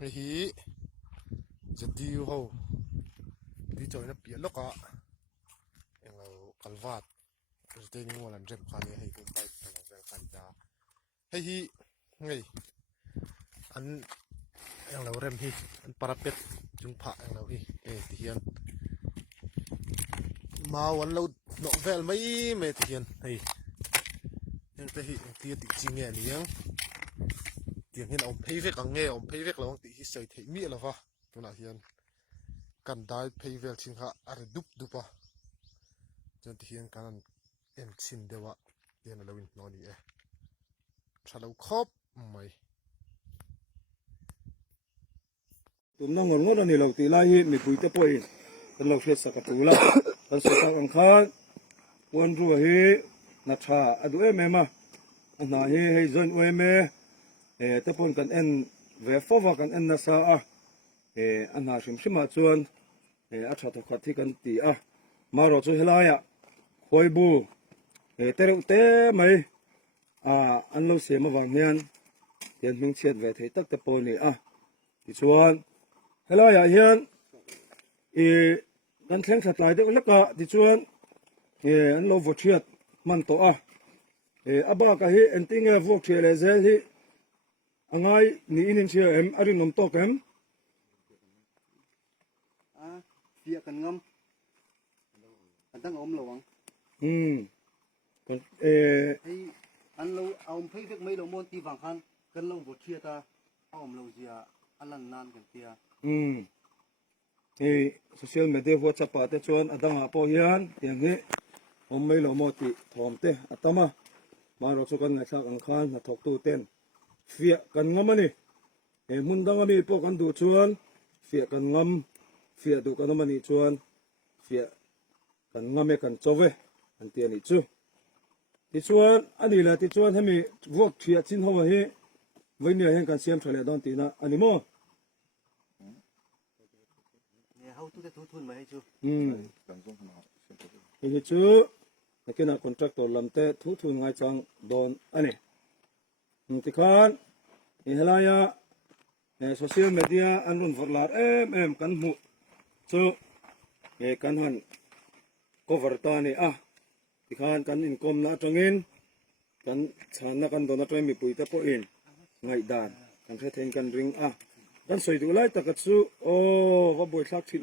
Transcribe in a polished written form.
Cái hí giật tiêu hầu đi chơi nó biển lốc à em là calvat rồi tên mua lần rem khai hay cũng phải là rem khai ra hay hí ngay anh em là rem hí anh parapet chúng phá em là hí thì hiện mau anh lâu nọ vel mấy thì hiện hay em thấy hí tiền thì chi nghe liếng tiếng hiện ông thấy việc nghe ông thấy việc là ông tí hí sợi thấy mỹ là va tôi nói hiệnกันได้เพย์เวลชิงหาอะไรดุบอ่ะจนที่ยังกันเอ็มชินเดียวะเดี๋ยวเราวินนอนนี่ถ้าเราครบไม่ตุ่มนั่งงอนนี่เราตีไล่มีปุยตะปอยกันเราเชื่อสักตัวละกันสุดท้ายอังคารวันรู้เฮนัชชาอดูเอเมมาอันนั้นเฮจนเอเมตะปนกันเอ็นเวฟว่ากันเอ็นนัสอาอันนั้นชิมมาชวนอาชาตุขัดที่กันตีมารอจูเฮลายะคอยบูเตรุเตไม่อันเราเสียมาวังเนียนเตียนมิงเชียดเวทตักตะปนนี่ที่ชวนเฮลายะเฮียนกันแข่งสัตว์หลายเด็กลักกะที่ชวนอันเราวอเชียดมันโตอาบ้ากะฮีอันติงวอกเชียเลเซฮีอังไงนี่อินเชียอารินนโตเกมเสียกันงำตั้งอมหลวงกันให้อันเราเอาเพื่อไม่เราโมนตีฝังคันกันเราบทเชียตาเอาเราเสียอันนั้นนานกันเตียโซเชียลมีเดียวอทแอปแต่ชวนอัดังอาปอยันอย่างนี้ผมไม่เราโมติทอมเตอัตมาเราสุกันในสักอังคารมาถกตู้เต้นเฟียกันงำมันนี่มุนดังมีพวกกันดูชวนเฟียกันงำเฟียดูกันมันนี่ชวนเฟียกันงำกันโจเวอันเตียนี่จูที่ชวนอันนี้แหละที่ชวนให้มีพวกเชียชินหัวเฮไว้เนี่ยเห็นกันเสียมทะเลดอนตีนะอันนี้มั้งเนี่ยเขาทุกทุนมาให้ชูอีกจูนักเรียนคอนแทคตัวลำเตะทุนง่ายจังโดนอันนี้ที่ขันอีเฮลายะโซเชียลมีเดียอันรุ่นฟอร์ลาร์กันหูจูกันหันcoverตานี่ที่ขันกันอินคอมน่าจังอินกันชานักกันโดนน่าจะมีปุ๋ยตะปอินง่ายด่านกันเทนกันริงกันสวยดูไล่ตะกัดซูโอ้ว่าบวยสักชิ้น